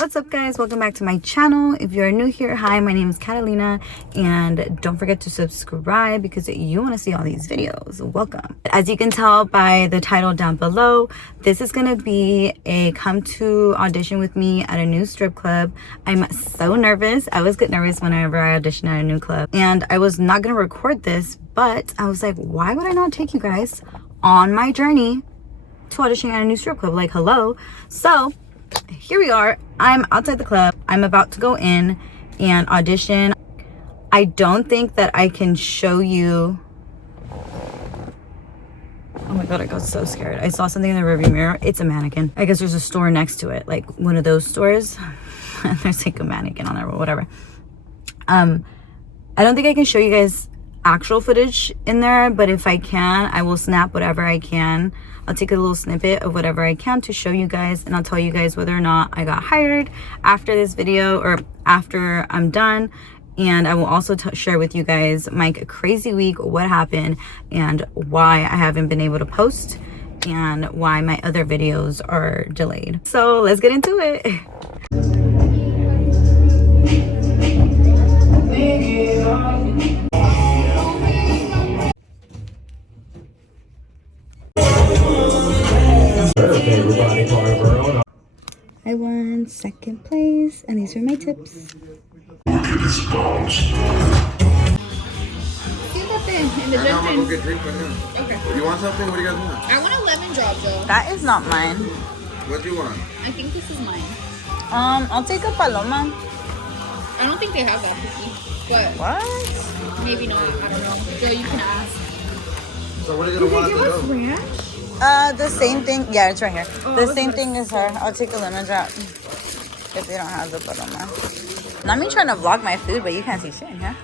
What's up, guys? Welcome back to my channel. If you're new here, hi, my name is Catalina, and don't forget to subscribe because you want to see all these videos. Welcome. As you can tell by the title down below, this is going to be a come to audition with me at a new strip club. I'm so nervous. I always get nervous whenever I audition at a new club, and I was not going to record this, but I was like, why would I not take you guys on my journey to auditioning at a new strip club? Like, hello. So here we are. I'm outside the club. I'm about to go in and audition. I don't think that I can show you. Oh my god, I got so scared. I saw something in the rearview mirror. It's a mannequin. I guess there's a store next to it, like one of those stores. There's like a mannequin on there or whatever. I don't think I can show you guys actual footage in there, but if I can, I will snap whatever I can. I'll take a little snippet of whatever I can to show you guys, and I'll tell you guys whether or not I got hired after this video or after I'm done. And I will also share with you guys my crazy week, what happened, and why I haven't been able to post, and why my other videos are delayed. So let's get into it. I won second place, and these are my tips. See nothing in the I'm gonna go get drink right now. Okay. You want something? What do you guys want? I want a lemon drop though. That is not mine. What do you want? I think this is mine. I'll take a paloma. I don't think they have that cookie, but What? maybe not. I don't know. Joe, you can ask. So what are you gonna want at the door? ranch? The same thing. Yeah, it's right here. Oh, The same thing as her. I'll take a lemon drop if they don't have the paloma. Not me trying to vlog my food, but you can't see shit in here.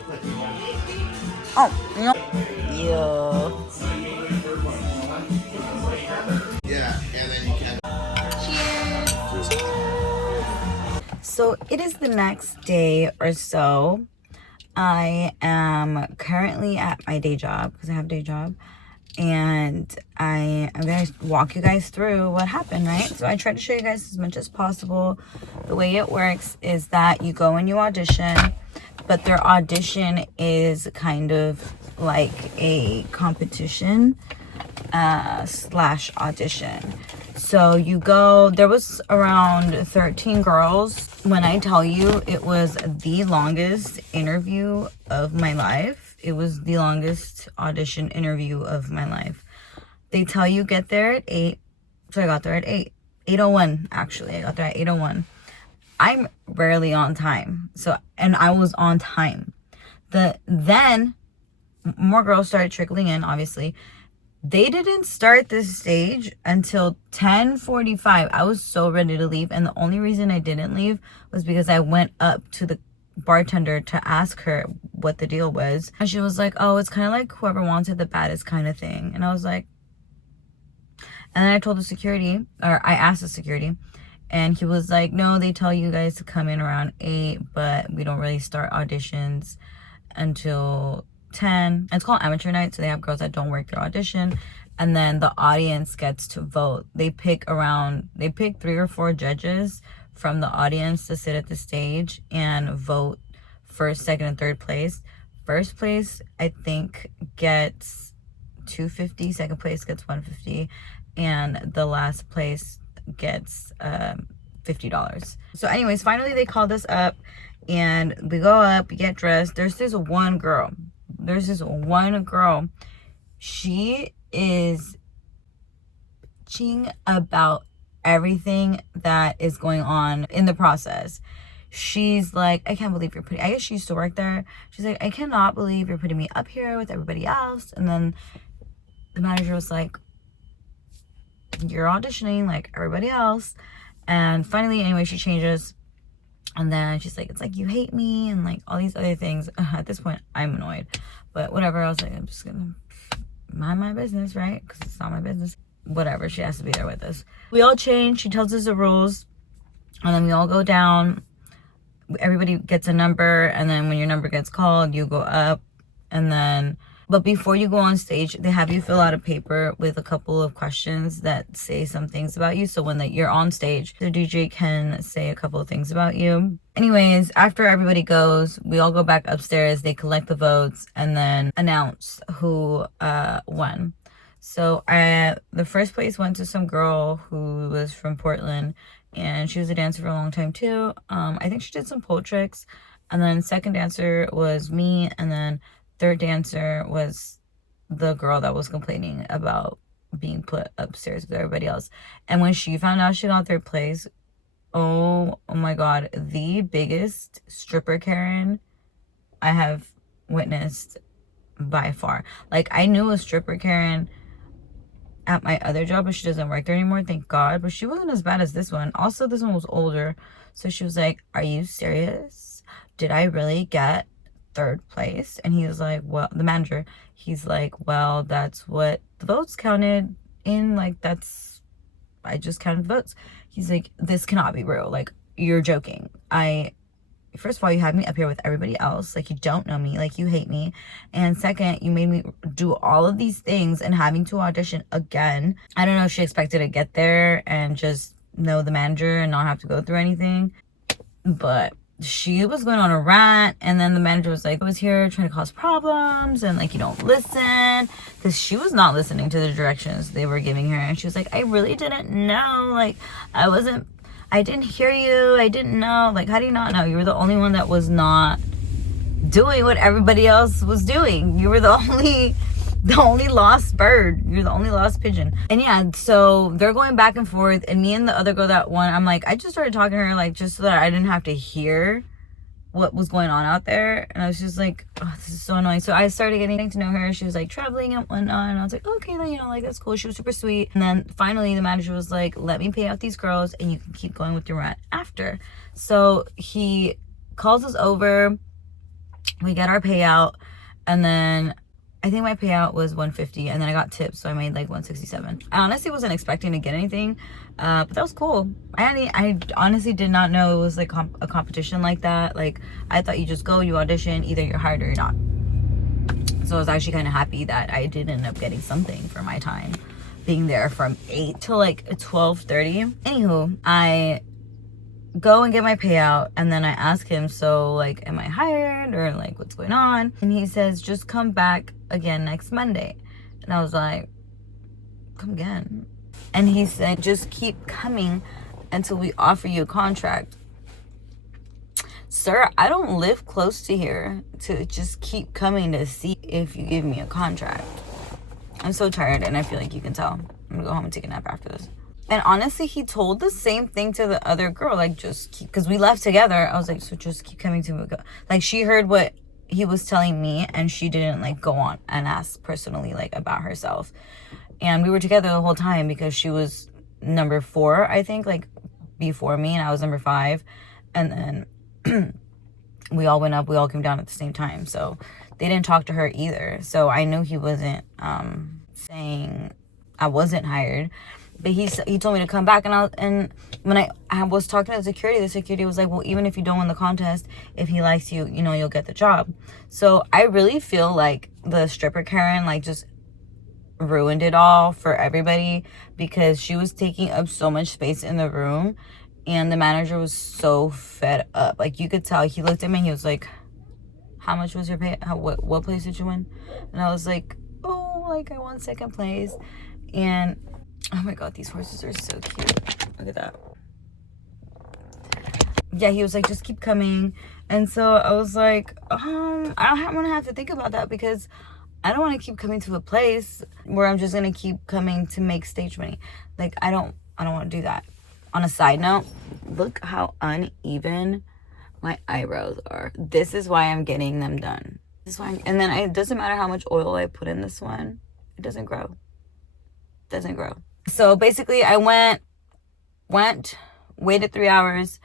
Oh, you know. Yo. Yeah, and then you can. So it is the next day or so. I am currently at my day job because I have a day job. And I'm going to walk you guys through what happened, right? So I try to show you guys as much as possible. The way it works is that you go and you audition, but their audition is kind of like a competition slash audition. So you go, there was around 13 girls. When I tell you it was the longest interview of my life, it was the longest audition interview of my life. They tell you get there at 8. So I got there at 8. 8:01 actually. I got there at 8:01. I'm rarely on time. And I was on time. Then more girls started trickling in, obviously. They didn't start the stage until 10:45. I was so ready to leave, and the only reason I didn't leave was because I went up to the bartender to ask her what the deal was, and she was like, oh, it's kind of like whoever wants it the baddest kind of thing. And I was like, and then I told the security, or I asked the security, and he was like, no, they tell you guys to come in around 8, but we don't really start auditions until 10. It's called amateur night, so they have girls that don't work their audition, and then the audience gets to vote. They pick 3 or 4 judges from the audience to sit at the stage and vote first, second, and third place. First place, I think, gets $250. Second place gets $150, and the last place gets $50. So anyways, finally they called us up, and we go up, we get dressed. There's this one girl. She is bitching about everything that is going on in the process. She's like, I can't believe you're putting, I guess she used to work there. She's like, I cannot believe you're putting me up here with everybody else. And then the manager was like, you're auditioning like everybody else. And finally, anyway, she changes. And then she's like, it's like you hate me and like all these other things. At this point, I'm annoyed. But whatever, I was like, I'm just gonna mind my business, right? Because it's not my business. Whatever, she has to be there with us. We all change. She tells us the rules. And then we all go down. Everybody gets a number. And then when your number gets called, you go up. And then But before you go on stage, they have you fill out a paper with a couple of questions that say some things about you. So when you're on stage, the DJ can say a couple of things about you. Anyways, after everybody goes, we all go back upstairs. They collect the votes and then announce who won. So the first place went to some girl who was from Portland, and she was a dancer for a long time too. I think she did some pole tricks. And then second dancer was me, and then third dancer was the girl that was complaining about being put upstairs with everybody else. And when she found out she got third place, oh my god, the biggest stripper Karen I have witnessed by far. Like, I knew a stripper Karen at my other job, but she doesn't work there anymore, thank god. But she wasn't as bad as this one. Also, this one was older, so she was like, are you serious? Did I really get third place? And he was like, well, the manager, he's like, well, that's what the votes counted in, like, I just counted the votes. He's like, this cannot be real, like, you're joking. First of all, you had me up here with everybody else, like, you don't know me, like, you hate me, and second, you made me do all of these things and having to audition again. I don't know if she expected to get there and just know the manager and not have to go through anything, but she was going on a rant, and then the manager was like, I was here trying to cause problems, and like, you don't listen, because she was not listening to the directions they were giving her. And she was like, I really didn't know, like, I didn't hear you, I didn't know. Like, how do you not know? You were the only one that was not doing what everybody else was doing. You were the only lost bird. You're the only lost pigeon. And yeah, so they're going back and forth, and me and the other girl that won, I'm like, I just started talking to her, like, just so that I didn't have to hear what was going on out there. And I was just like, oh, this is so annoying. So I started getting to know her. She was like traveling and whatnot, and I was like, okay, then, you know, like, that's cool. She was super sweet. And then finally the manager was like, let me pay out these girls and you can keep going with your rent after. So he calls us over, we get our payout, and then I think my payout was $150, and then I got tips, so I made like $167. I honestly wasn't expecting to get anything, but that was cool. I honestly did not know it was like a competition like that. Like, I thought you just go, you audition, either you're hired or you're not. So I was actually kind of happy that I did end up getting something for my time being there from 8 to like 12:30. Anywho, I go and get my payout, and then I ask him, so like, am I hired, or like, what's going on? And he says, just come back again next Monday. And I was like, come again? And he said, just keep coming until we offer you a contract. Sir, I don't live close to here to just keep coming to see if you give me a contract. I'm so tired, and I feel like you can tell. I'm gonna go home and take a nap after this. And honestly, he told the same thing to the other girl, like, just keep, because we left together. I was like, so just keep coming to me. Like, she heard what he was telling me, and she didn't like go on and ask personally like about herself. And we were together the whole time because she was number 4, I think, like before me, and I was number 5. And then we all went up, we all came down at the same time. So they didn't talk to her either. So I knew he wasn't saying I wasn't hired. But he told me to come back, and when I was talking to the security was like, well, even if you don't win the contest, if he likes you, you know, you'll get the job. So I really feel like the stripper Karen like just ruined it all for everybody, because she was taking up so much space in the room, and the manager was so fed up. Like, you could tell. He looked at me and he was like, how much was your pay? What place did you win? And I was like, oh, like, I won second place. And oh my god, these horses are so cute. Look at that. Yeah, he was like, just keep coming. And so I was like, I'm gonna have to think about that, because I don't want to keep coming to a place where I'm just gonna keep coming to make stage money. Like, I don't want to do that. On a side note, look how uneven my eyebrows are. This is why I'm getting them done. This is why and then it doesn't matter how much oil I put in this one, it doesn't grow. Doesn't grow. So basically, I went, waited 3 hours,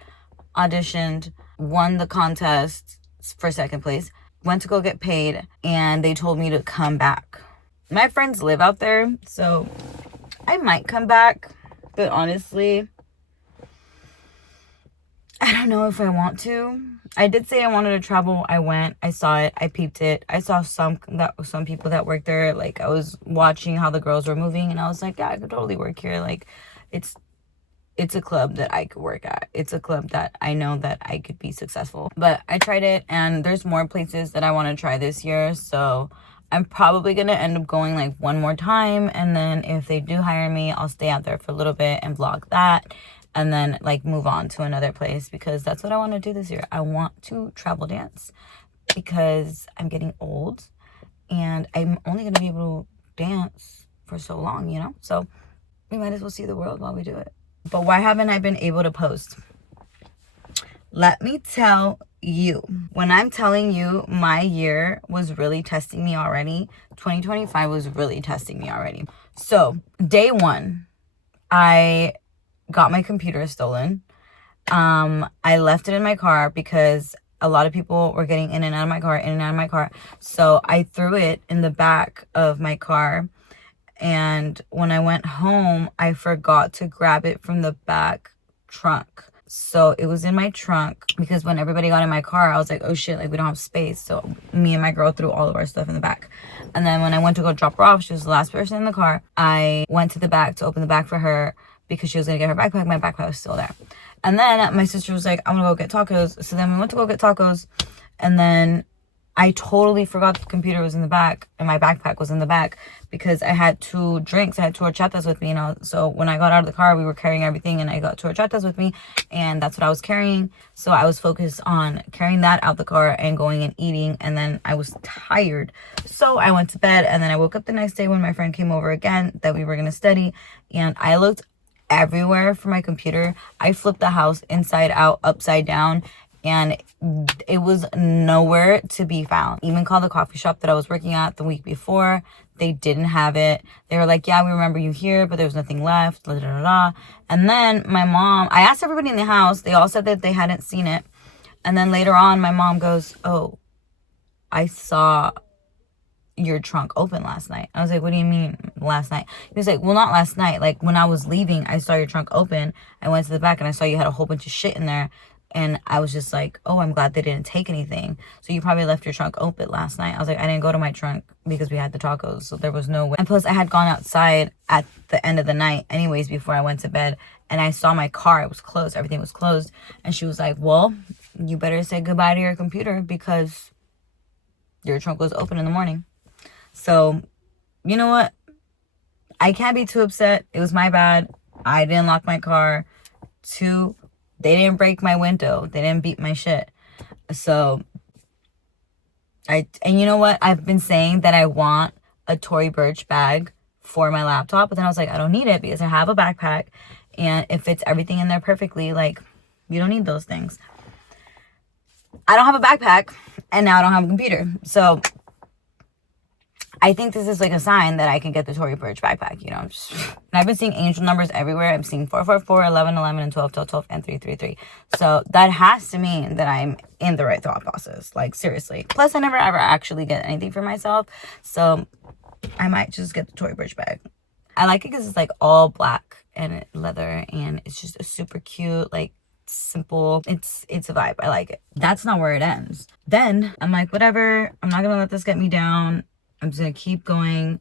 auditioned, won the contest for second place, went to go get paid, and they told me to come back. My friends live out there, so I might come back, but honestly, I don't know if I want to. I did say I wanted to travel. I went, I saw it, I peeped it. I saw some people that work there. Like, I was watching how the girls were moving, and I was like, yeah, I could totally work here. Like, it's a club that I could work at. It's a club that I know that I could be successful. But I tried it, and there's more places that I want to try this year. So I'm probably going to end up going like one more time. And then if they do hire me, I'll stay out there for a little bit and vlog that. And then like move on to another place, because that's what I want to do this year. I want to travel dance because I'm getting old and I'm only going to be able to dance for so long, you know? So we might as well see the world while we do it. But why haven't I been able to post? Let me tell you. When I'm telling you my year was really testing me already, 2025 was really testing me already. So day one, I got my computer stolen. I left it in my car because a lot of people were getting in and out of my car, So I threw it in the back of my car. And when I went home, I forgot to grab it from the back trunk. So it was in my trunk, because when everybody got in my car, I was like, oh shit, like we don't have space. So me and my girl threw all of our stuff in the back. And then when I went to go drop her off, she was the last person in the car. I went to the back to open the back for her because she was going to get her backpack. My backpack was still there. And then my sister was like, I'm going to go get tacos. So then we went to go get tacos. And then I totally forgot the computer was in the back and my backpack was in the back, because I had 2 drinks. I had 2 horchatas with me. So when I got out of the car, we were carrying everything, and I got 2 horchatas with me, and that's what I was carrying. So I was focused on carrying that out the car and going and eating. And then I was tired. So I went to bed, and then I woke up the next day when my friend came over again that we were going to study. And I looked everywhere for my computer. I flipped the house inside out, upside down, and it was nowhere to be found. Even called the coffee shop that I was working at the week before. They didn't have it. They were like, yeah, we remember you here, but there was nothing left. Da, da, da, da. And then my mom, I asked everybody in the house. They all said that they hadn't seen it. And then later on, my mom goes, oh, I saw your trunk open last night. I was like, what do you mean last night? He was like, well, not last night. Like when I was leaving, I saw your trunk open. I went to the back and I saw you had a whole bunch of shit in there. And I was just like, oh, I'm glad they didn't take anything. So you probably left your trunk open last night. I was like, I didn't go to my trunk because we had the tacos. So there was no way. And plus I had gone outside at the end of the night anyways before I went to bed. And I saw my car. It was closed. Everything was closed. And she was like, well, you better say goodbye to your computer because your trunk was open in the morning. So, you know what? I can't be too upset. It was my bad. I didn't lock my car. 2, they didn't break my window. They didn't beat my shit. So, and you know what? I've been saying that I want a Tory Burch bag for my laptop. But then I was like, I don't need it because I have a backpack. And it fits everything in there perfectly. Like, you don't need those things. I don't have a backpack. And now I don't have a computer. So I think this is like a sign that I can get the Tory Burch backpack, you know. And I've been seeing angel numbers everywhere. I'm seeing 444, 11, 11, and 12, 12, 12, and 333. So that has to mean that I'm in the right thought process. Like, seriously. Plus, I never ever actually get anything for myself. So I might just get the Tory Burch bag. I like it because it's like all black and leather. And it's just a super cute, like, simple. It's a vibe. I like it. That's not where it ends. Then I'm like, whatever. I'm not going to let this get me down. I'm just going to keep going.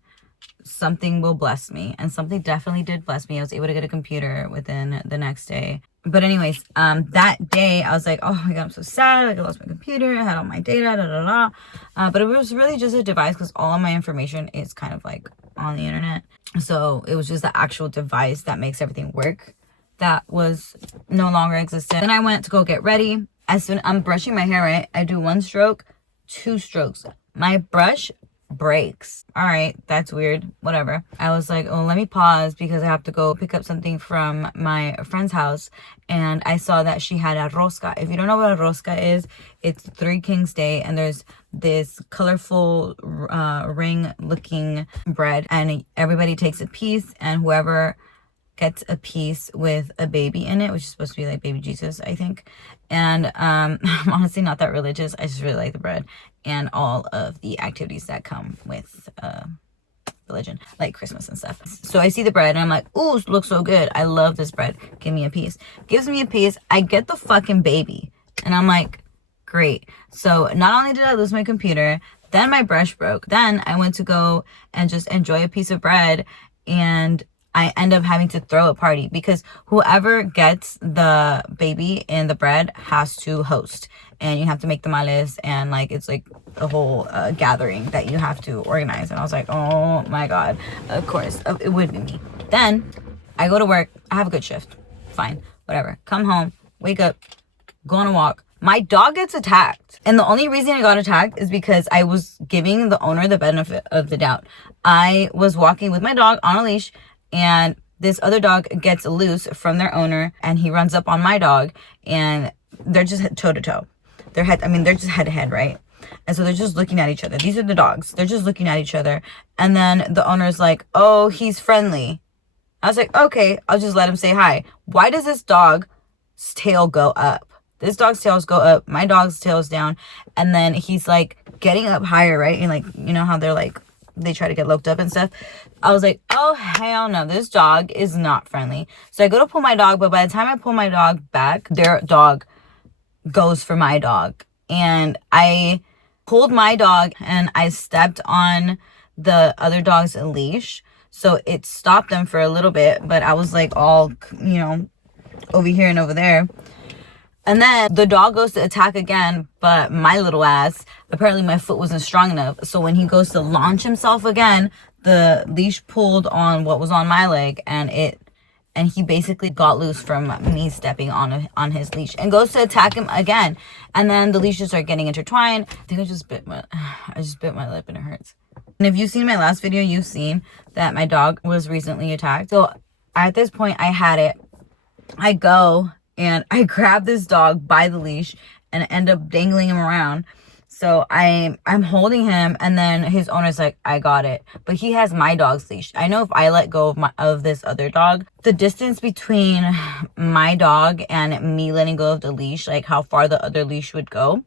Something will bless me. And something definitely did bless me. I was able to get a computer within the next day. But anyways, that day I was like, oh my God, I'm so sad. Like I lost my computer. I had all my data, da, da, da. But it was really just a device because all of my information is kind of like on the internet. So it was just the actual device that makes everything work that was no longer existent. Then I went to go get ready. As soon I'm brushing my hair, right? I do 1 stroke, 2 strokes. My brush breaks. All right, that's weird. Whatever. I was like, oh, let me pause because I have to go pick up something from my friend's house. And I saw that she had a rosca. If you don't know what a rosca is, it's 3 Kings Day. And there's this colorful ring looking bread. And everybody takes a piece. And whoever gets a piece with a baby in it, which is supposed to be like baby Jesus, I think. And I'm honestly not that religious. I just really like the bread and all of the activities that come with religion, like Christmas and stuff. So I see the bread and I'm like, ooh, looks so good. I love this bread. Give me a piece. Gives me a piece. I get the fucking baby. And I'm like, great. So not only did I lose my computer, then my brush broke. Then I went to go and just enjoy a piece of bread, and I end up having to throw a party because whoever gets the baby and the bread has to host, and you have to make tamales, and like it's like a whole gathering that you have to organize. And I was like, oh my god, of course it would be me. Then I go to work. I have a good shift, fine, whatever. Come home, wake up, go on a walk. My dog gets attacked. And the only reason I got attacked is because I was giving the owner the benefit of the doubt. I was walking with my dog on a leash, and this other dog gets loose from their owner, and he runs up on my dog, and they're just toe to toe. They're just head to head, right? And so they're just looking at each other. These are the dogs. They're just looking at each other. And then the owner's like, oh, he's friendly. I was like, okay, I'll just let him say hi. Why does this dog's tail go up? This dog's tails go up, my dog's tail's down, and then he's like getting up higher, right? And like, you know how they're like, they try to get locked up and stuff. I was like, oh hell no, this dog is not friendly. So I go to pull my dog, but by the time I pull my dog back, their dog goes for my dog. And I pulled my dog and I stepped on the other dog's leash. So it stopped them for a little bit, but I was like all, you know, over here and over there. And then the dog goes to attack again, but my little ass, apparently my foot wasn't strong enough. So when he goes to launch himself again, the leash pulled on what was on my leg, and he basically got loose from me stepping on his leash and goes to attack him again. And then the leashes are getting intertwined. I think I just bit my lip and it hurts. And if you've seen my last video, you've seen that my dog was recently attacked. So at this point, I had it. I go and I grab this dog by the leash and end up dangling him around. So I'm holding him, and then his owner's like, I got it. But he has my dog's leash. I know if I let go of this other dog, the distance between my dog and me letting go of the leash, like how far the other leash would go,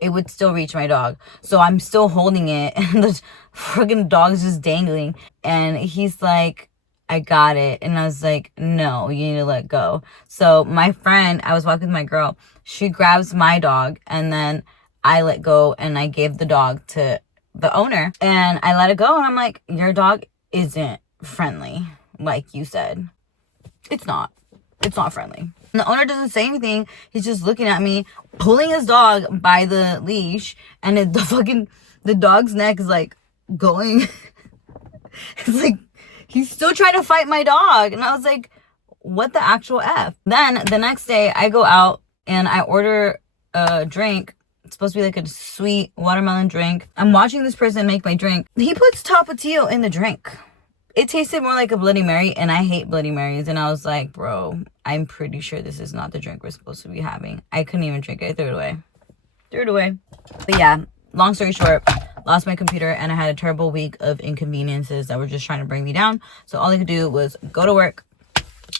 it would still reach my dog. So I'm still holding it, and the freaking dog's just dangling. And he's like, I got it. And I was like, no, you need to let go. So my friend, I was walking with my girl, she grabs my dog, and then I let go and I gave the dog to the owner, and I let it go. And I'm like, your dog isn't friendly, like you said. It's not friendly. And the owner doesn't say anything. He's just looking at me, pulling his dog by the leash, and the dog's neck is like going. It's like, he's still trying to fight my dog. And I was like, what the actual F? Then the next day I go out and I order a drink. It's supposed to be like a sweet watermelon drink. I'm watching this person make my drink. He puts Tapatio in the drink. It tasted more like a Bloody Mary, and I hate Bloody Marys. And I was like, bro, I'm pretty sure this is not the drink we're supposed to be having. I couldn't even drink it. I threw it away. But yeah, long story short, lost my computer, and I had a terrible week of inconveniences that were just trying to bring me down. So all I could do was go to work.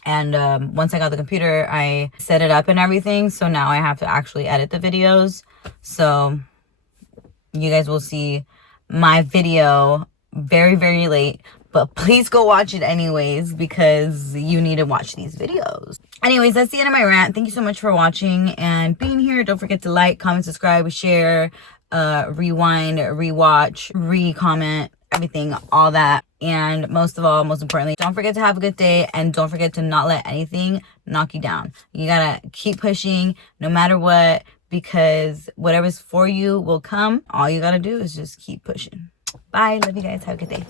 And once I got the computer, I set it up and everything. So now I have to actually edit the videos. So you guys will see my video very, very late. But please go watch it anyways, because you need to watch these videos. Anyways, that's the end of my rant. Thank you so much for watching and being here. Don't forget to like, comment, subscribe, share, rewind, rewatch, re-comment, everything, all that. And most of all, most importantly, don't forget to have a good day, and don't forget to not let anything knock you down. You gotta keep pushing no matter what, because whatever's for you will come. All you gotta do is just keep pushing. Bye. Love you guys. Have a good day.